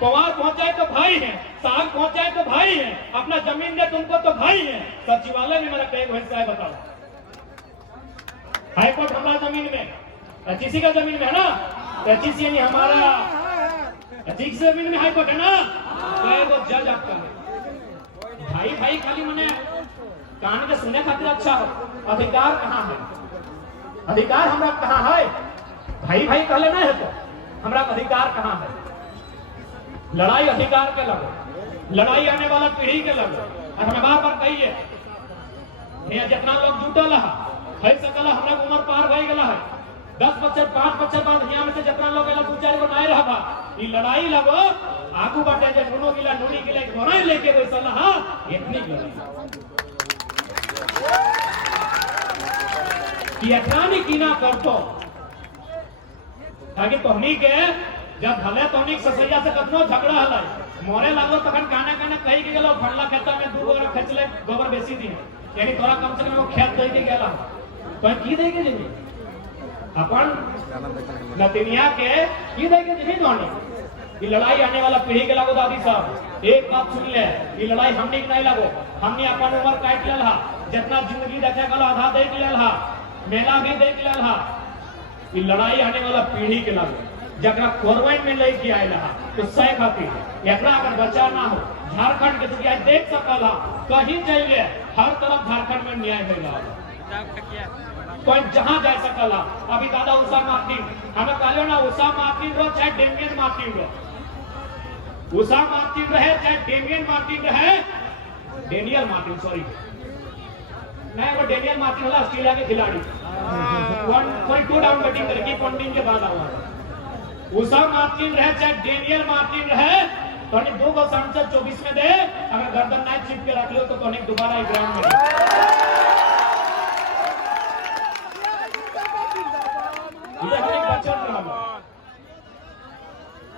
कुंवर पहुंचाए तो भाई है, साग पहुंचाए तो भाई है, अपना जमीन दे तुमको तो भाई है। सचिवालय में मेरा कई हिस्सा है, बताओ। हाईकोर्ट हमारा जमीन में, एचईसी का जमीन में है ना, एचईसी यानी हमारा एचईसी जमीन में हाईकोर्ट है ना, तो जज आपका है। भाई भाई खाली मने कहानी के सुने खातिर अच्छा हो, अधिकार कहाँ है? अधिकार हमरा कहाँ है? भाई भाई कहले नहीं है तो हमरा अधिकार कहाँ है? लड़ाई अधिकार के लगो, लड़ाई आने वाला पीढ़ी के लगो। और हमें बार बार कहिए यहाँ जितना लोग जुटल है सकल हमरा उम्र पार भई गेला है, 10 बच्चे 5 बच्चे बाद यहाँ में से जितना लोग एला 2-4 गो नहीं रहा, ई लड़ाई लगो आगू बाटे जे नुनो गिला नुनी गिला घोड़ा लेके बैसल हा इतनी लड़ाई कि अठानी की ना करतो ताकि तोहनी के जब भले तोहनी ससैया से कतनो झगड़ा हलै मोरे लागो तखन काना काना कहि के गेलो फड़ला खेता में 2 गोरा खचले गोबर बेसी दी, यानी तोरा कम से कम वो खेत दे के गेला तो की दे के जेबी अपन नतिनिया के की दे के जेबी तोहनी। ये लड़ाई आने वाला पीढ़ी के लागो दादी साहब एक बात सुन ले, ये लड़ाई हमनी के नहीं लागो, हमने अपन उम्र काट लेल हा, जितना जिंदगी देखे गलो आधा देख लेल हा, मेला भी देख लेल हा। ये लड़ाई आने वाला पीढ़ी के लागो जकरा कोरवाइन में लेके आयल हा तो सह खातिर एकरा अगर बचा ना हो झारखंड के तो आज देख सकल हा कहीं जाइए हर तरफ झारखंड में न्याय होगा, कोई जहां जा सकल हा। अभी दादा उषा मार्टिन हमें कहलो ना, उषा मार्टिन रो चाहे डेमियन मार्टिन रो, उषा मार्टिन रहे चाहे डेमियन मार्टिन रहे, डेनियल मार्टिन सॉरी नहीं वो डेनियल मार्टिन वाला ऑस्ट्रेलिया के खिलाड़ी 1.2 डाउन बैटिंग करके पंडिंग के बाद आया। उषा मार्टिन रहे चाहे डेनियल मार्टिन रहे तो 2 गो सांसद 24 में दे, अगर गर्दन नहीं चिप के रख लो तो दोबारा ग्राउंड में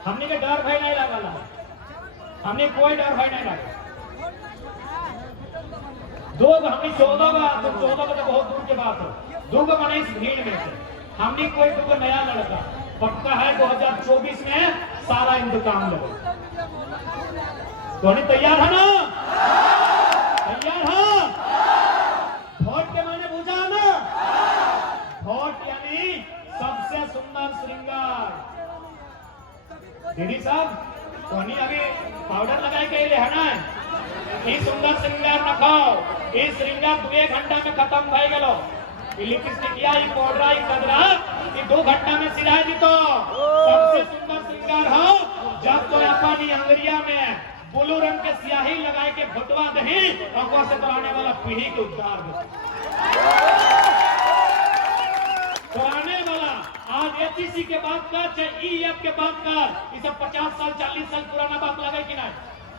हमने के डर भय नहीं लगा, हमने कोई डर भय नहीं लगा। 2 हमने 14 का तो बहुत दूर के बात है, 2 को बने इस भीड़ में से हमने कोई 2 नया लड़का पक्का है 2024 में सारा इंतजाम लो। तो तैयार है ना? तैयार है? वोट के माने पूछा ना, वोट यानी सबसे सुंदर श्रृंगार। दीदी साहब तोनी अभी पाउडर लगाए के लिए है ना, ये सुंदर श्रृंगार न खाओ, ये श्रृंगार 2 घंटा में खत्म भई गेलो, ये लिपस्टिक या ये पाउडर ये कदरा ये 2 घंटा में सिराय दितो। सबसे सुंदर श्रृंगार हो जब तो अपनी अंगरिया में ब्लू रंग के स्याही लगाए के भटवा दही और से कराने वाला पीढ़ी के उद्धार हो कराने वाला। आज एचईसी के बात कर चाहे ईएफ के बात कर, ये सब 50 साल 40 साल पुराना बात लगे कि नहीं,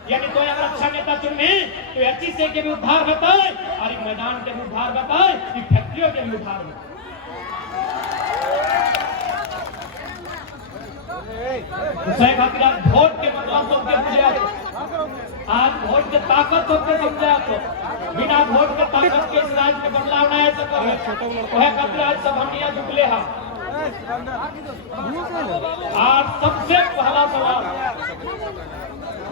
यानी कोई अगर अच्छा नेता चुने तो एचईसी के भी उद्धार बताए और एक मैदान के भी उद्धार बताए, एक फैक्ट्रियों के भी उद्धार बताए। खातिर आज वोट के मतलब सबके बुझे, आज वोट के ताकत सबके समझे, तो बिना वोट के ताकत के इस राज्य में बदलाव नहीं आ सके। खातिर आज सब हम यहाँ जुटले हैं। आज सबसे पहला सवाल,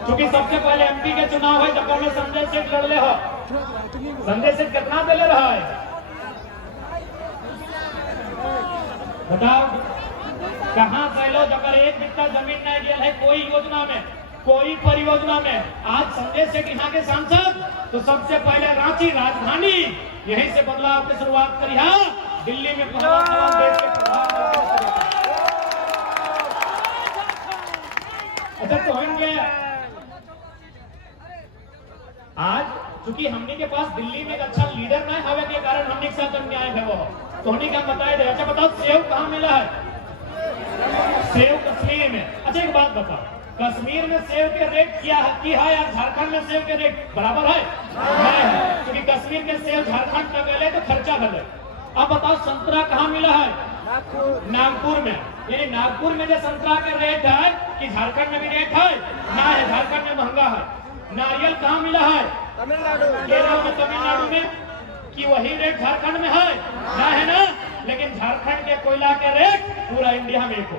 क्योंकि सबसे पहले एमपी के चुनाव है जब में संजय सेठ लड़ले हो, संजय सेठ कितना दिले रहा है बताओ, कहां से लो जब एक बित्ता जमीन नहीं दिया है कोई योजना में, कोई परियोजना में। आज संजय सेठ यहाँ के सांसद तो सबसे पहले रांची राजधानी यहीं से बदलाव की शुरुआत करी है, दिल्ली में पहला सवाल देश के प्रधानमंत्री। अच्छा तो होंगे आज चूंकि हमने के पास दिल्ली में एक अच्छा लीडर नहीं होने के कारण हमने के साथ अन्याय है वो तो हमने क्या बताया दे। अच्छा बताओ सेव कहाँ मिला है? सेव कश्मीर में। अच्छा एक बात बताओ, कश्मीर में सेव के रेट क्या है की है या झारखंड में सेव के रेट बराबर है? नहीं है, क्योंकि कश्मीर के सेव झारखंड में गए तो खर्चा गए। अब बताओ संतरा कहाँ मिला है? नागपुर में। यानी नागपुर में जो संतरा के रेट है कि झारखंड में भी रेट है ना, है झारखंड में महंगा है। नारियल कहाँ मिला है? केरल में, तमिलनाडु में, कि वही रेट झारखंड में है ना, है ना, लेकिन झारखंड के कोयला के रेट पूरा इंडिया में को।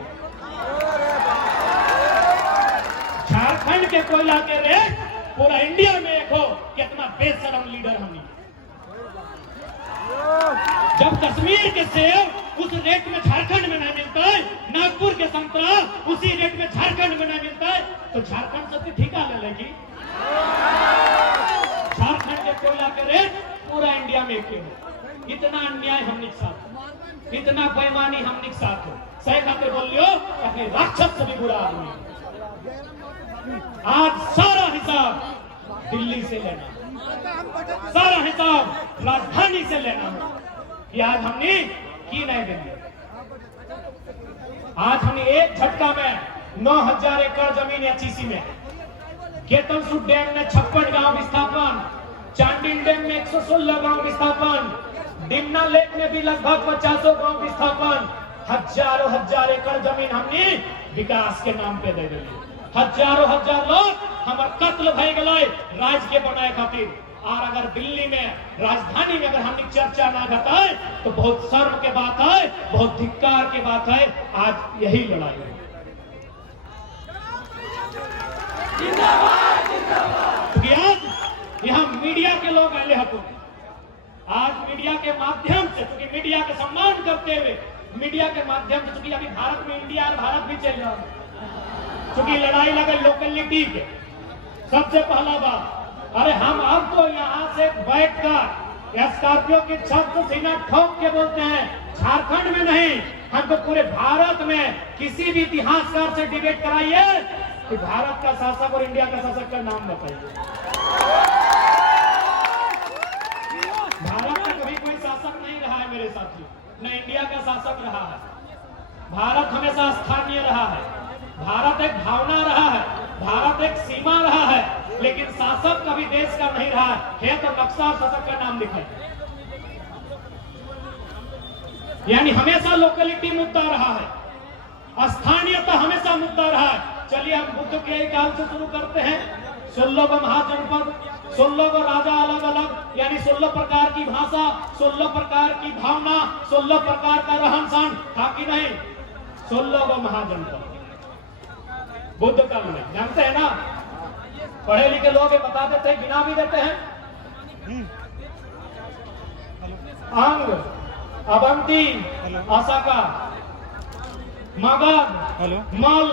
के कोयला के रेट पूरा इंडिया में एक हो, कितना बेशरम लीडर हमने। जब कश्मीर के सेब उस रेट में झारखंड में नहीं मिलता है, नागपुर के संतरा उसी रेट में झारखंड में नहीं मिलता है, तो झारखंड सबसे ठिका ले लेगी। झारखंड के कोयला के रेट पूरा इंडिया में एक हो। इतना अन्याय हमने के साथ, इतना बेईमानी हमने के साथ हो। सही खाते बोल लियो अपने राक्षस से भी बुरा आदमी। आज सारा हिसाब दिल्ली से लेना, सारा हिसाब राजधानी से लेना हो कि आज हमने की नहीं दिल्ली। आज हमने एक झटका में 9000 एकड़ जमीन एचईसी में, केतनसूर डैम में 56 गांव विस्थापन, चांडिल डैम में 116 गांव विस्थापन, डिमना लेक में भी लगभग 50 गांव विस्थापन, हजारों हजार एकड़ जमीन हमने विकास के नाम पे दे दी। हजारों हजार लोग हमार कत्ल भय गए राज के बनाए खातिर। और अगर दिल्ली में राजधानी में अगर हमने चर्चा ना घटाए तो बहुत शर्म के बात है, बहुत धिक्कार की बात है। आज यही लड़ाई है। आज यहाँ मीडिया के लोग आए हैं, आज मीडिया के माध्यम से, क्योंकि मीडिया के सम्मान करते हुए मीडिया के माध्यम से, क्योंकि अभी भारत में इंडिया और भारत भी चल रहा है, क्योंकि लड़ाई लगे लोकलिटी के। सबसे पहला बात, अरे हम अब तो यहाँ से बैठकर स्कॉर्पियो की छत को सीना ठोक के बोलते हैं, झारखंड में नहीं, हम तो पूरे भारत में किसी भी इतिहासकार से डिबेट कराइए कि भारत का शासक और इंडिया का शासक का नाम बताइए। भारत का कभी कोई शासक नहीं रहा है मेरे साथियों, न इंडिया का शासक रहा है। भारत हमेशा स्थानीय रहा है, भारत एक भावना रहा है, भारत एक सीमा रहा है, लेकिन शासक कभी देश का नहीं रहा है। तो नक्शा और शासक का नाम दिखाई, यानी हमेशा लोकलिटी मुद्दा रहा है, स्थानीयता हमेशा मुद्दा रहा है। चलिए हम बुद्ध के ही काल से शुरू करते हैं। 16 महाजनपद, 16 राजा अलग अलग, यानी 16 प्रकार की भाषा, 16 प्रकार की भावना, 16 प्रकार का रहन सहन था कि नहीं? 16 महाजनपद बुद्ध काल में, जानते हैं ना, पढ़े लिखे लोग बता देते हैं, गिना भी देते हैं। अंग, अवंती, असाका, मगध, मल,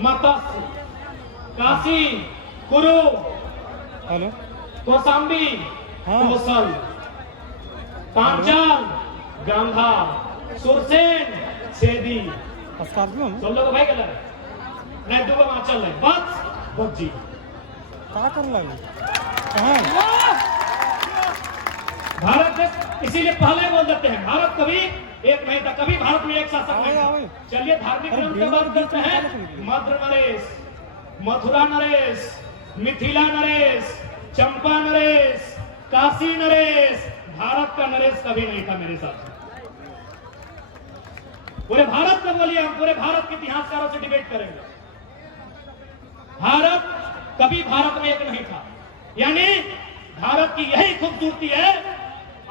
मत्स्य, काशी, कुरु, कौशाम्बी, कौशल, पांचाल, गांधा, सुरसेन, सेदी। 16 भाई गल नहीं, 2 चल रहे बस बच्ची क्या कर भारत देश। इसीलिए पहले बोल देते हैं भारत कभी एक नहीं था, कभी भारत में एक शासक नहीं था। चलिए धार्मिक ग्रंथ की बात करते हैं। मध्य नरेश, मथुरा नरेश, मिथिला नरेश, चंपा नरेश, काशी नरेश, भारत का नरेश कभी नहीं था मेरे साथ। पूरे भारत का बोलिए, हम पूरे भारत के इतिहासकारों से डिबेट करेंगे। भारत कभी भारत में एक नहीं था, यानी भारत की यही खूबसूरती है,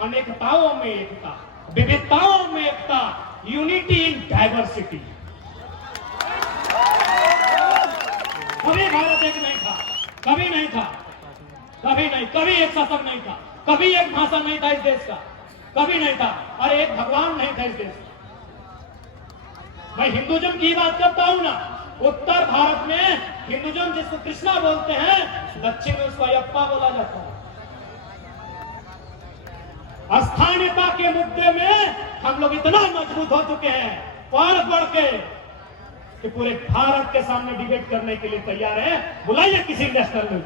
अनेकताओं में एकता, विविधताओं में एकता, यूनिटी इन डाइवर्सिटी। कभी भारत एक नहीं था, कभी नहीं था, कभी नहीं, कभी एक शासक नहीं था, कभी एक भाषा नहीं था इस देश का, कभी नहीं था, और एक भगवान नहीं था इस देश का। मैं हिंदुज्म की बात करता हूं ना, उत्तर भारत में हिंदुज्म जिसको कृष्णा बोलते हैं, दक्षिण में उसको अयप्पा बोला जाता है। स्थानीयता के मुद्दे में हम लोग इतना मजबूत हो चुके हैं, पढ़ पढ़ के, कि पूरे भारत के सामने डिबेट करने के लिए तैयार है। बुलाइए किसी नेशनल में।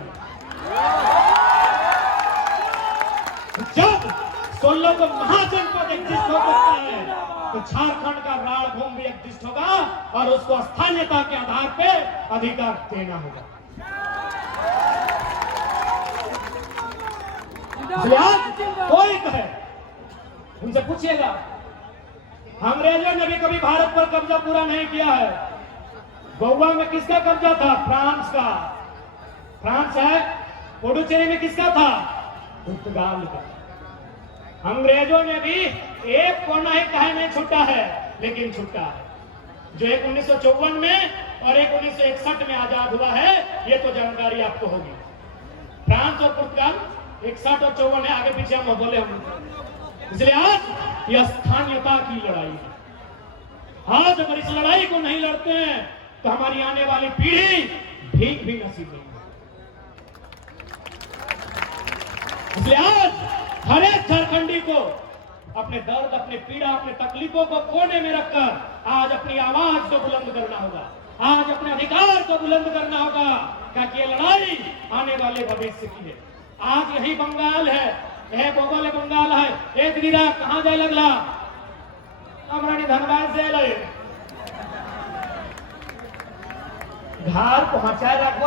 जब 16 को महाजनपद एग्जिस्ट हो सकता है, तो झारखंड का राणभूमि भी एग्जिस्ट होगा, और उसको स्थानीयता के आधार पे अधिकार देना होगा। कोई कहे, उनसे पूछिएगा, अंग्रेजों ने भी कभी भारत पर कब्जा पूरा नहीं किया है। गोवा में किसका कब्जा था? फ्रांस का। फ्रांस है। पुडुचेरी में किसका था? पुर्तगाल का। अंग्रेजों ने भी एक कोना ही कहे नहीं छूटा है, लेकिन छूटा है। जो एक 1954 में और एक 1961 में आजाद हुआ है, ये तो जानकारी आपको होगी। फ्रांस और पुर्तगाल 61 और 54 है, आगे पीछे हम बोले हम। इसलिए आज यह स्थानीयता की लड़ाई है। आज अगर इस लड़ाई को नहीं लड़ते हैं तो हमारी आने वाली पीढ़ी भीख भी नसीब नहीं है। इसलिए आज हर एक झारखंडी को अपने दर्द, अपने पीड़ा, अपने तकलीफों को कोने में रखकर आज अपनी आवाज को बुलंद करना होगा, आज अपने अधिकार को बुलंद करना होगा, क्योंकि ये लड़ाई आने वाले भविष्य की है। आज यही बंगाल है, यह बोगल बंगाल है। एक गिरा कहां जाए लगला, अमरानी धनबाद से लगे घर पहुंचाए रखो।